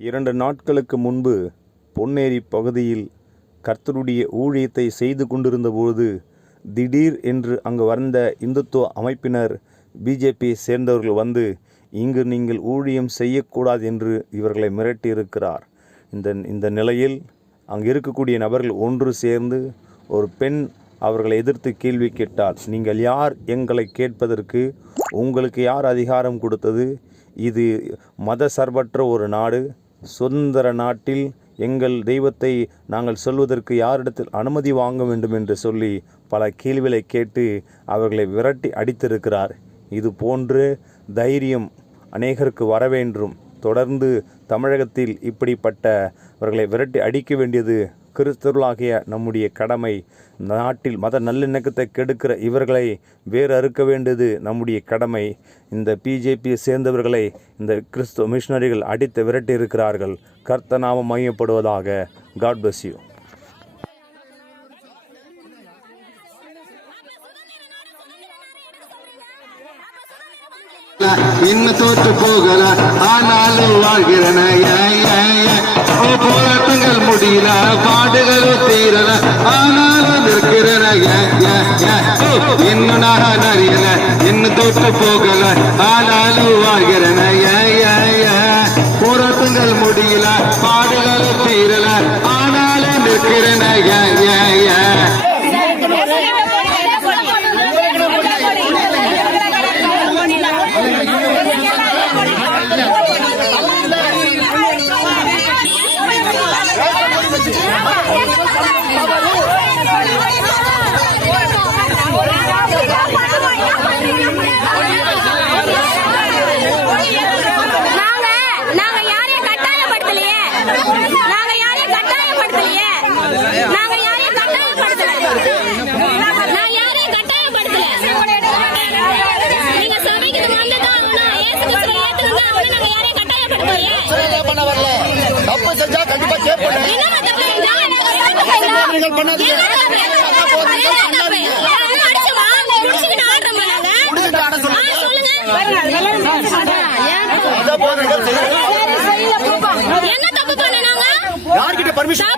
இரண்டு நாட்களுக்கு முன்பு பொன்னேரி பகுதியில் கர்த்தருடைய ஊழியத்தை செய்து கொண்டிருந்தபோது திடீர் என்று அங்கு வந்த இந்துத்துவ அமைப்பினர் பிஜேபியை சேர்ந்தவர்கள் வந்து இங்கு நீங்கள் ஊழியம் செய்யக்கூடாது என்று இவர்களை மிரட்டியிருக்கிறார். இந்த இந்த நிலையில் அங்கு இருக்கக்கூடிய நபர்கள் ஒன்று சேர்ந்து ஒரு பெண் அவர்களை எதிர்த்து கேள்வி கேட்டார். நீங்கள் யார்? எங்களை கேட்பதற்கு உங்களுக்கு யார் அதிகாரம் கொடுத்தது? இது மத சார்பற்ற ஒரு நாடு. சுதந்திர நாட்டில் எங்கள் தெய்வத்தை நாங்கள் சொல்வதற்கு யாரிடத்தில் அனுமதி வாங்க வேண்டும் என்று சொல்லி பல கேள்விகளை கேட்டு அவர்களை விரட்டி அடித்திருக்கிறார். இது போன்று தைரியம் அநேகருக்கு வர வேண்டும். தொடர்ந்து தமிழகத்தில் இப்படிப்பட்டவர்களை விரட்டி அடிக்க வேண்டியது கிறிஸ்தவர்களாகிய நம்முடைய கடமை. நாட்டில் மத நல்லிணக்கத்தை கெடுக்கிற இவர்களை வேறு அறுக்க வேண்டியது நம்முடைய கடமை. இந்த பிஜேபியை சேர்ந்தவர்களை இந்த கிறிஸ்துவ மிஷினரிகள் அடித்து விரட்டி இருக்கிறார்கள். கர்த்தநாமம் மையப்படுவதாக. காட் பிளஸ் யூ இன்னும் தோற்று போகல ஆனாலும் வாழ்கிறன. பாடுகள் முடியல பாடுகளும் தீரல. ஆனாலும் நிற்கிறன இன்னும் நான் அறியல இன்னும் தொட்டு போகல. ஆனாலும் வாழ்கிறன புறத்துங்கள் முடியல பாடுகளும் தீரல. ஆனாலும் நிற்கிறன தப்பு பண்ணுனாங்க யார்கிட்ட பர்மிஷன்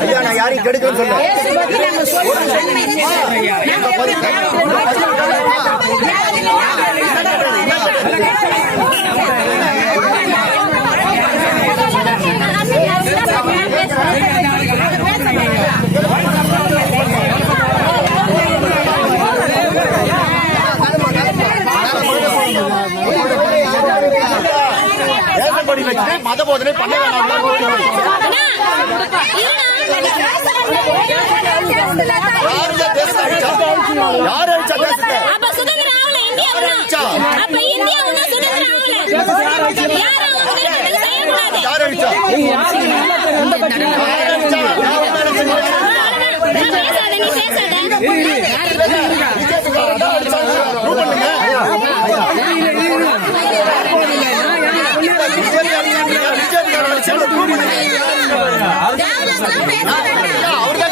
ஐயா நான் யாரையும் கெடுக்கணும்னு சொல்ல மத போதனை பண்ண வேணாம் யார் அழிச்சா தேசத்தை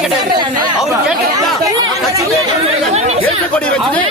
கேட்டாரு. அவர் கேட்டாரு. கொடி வச்சுட்டு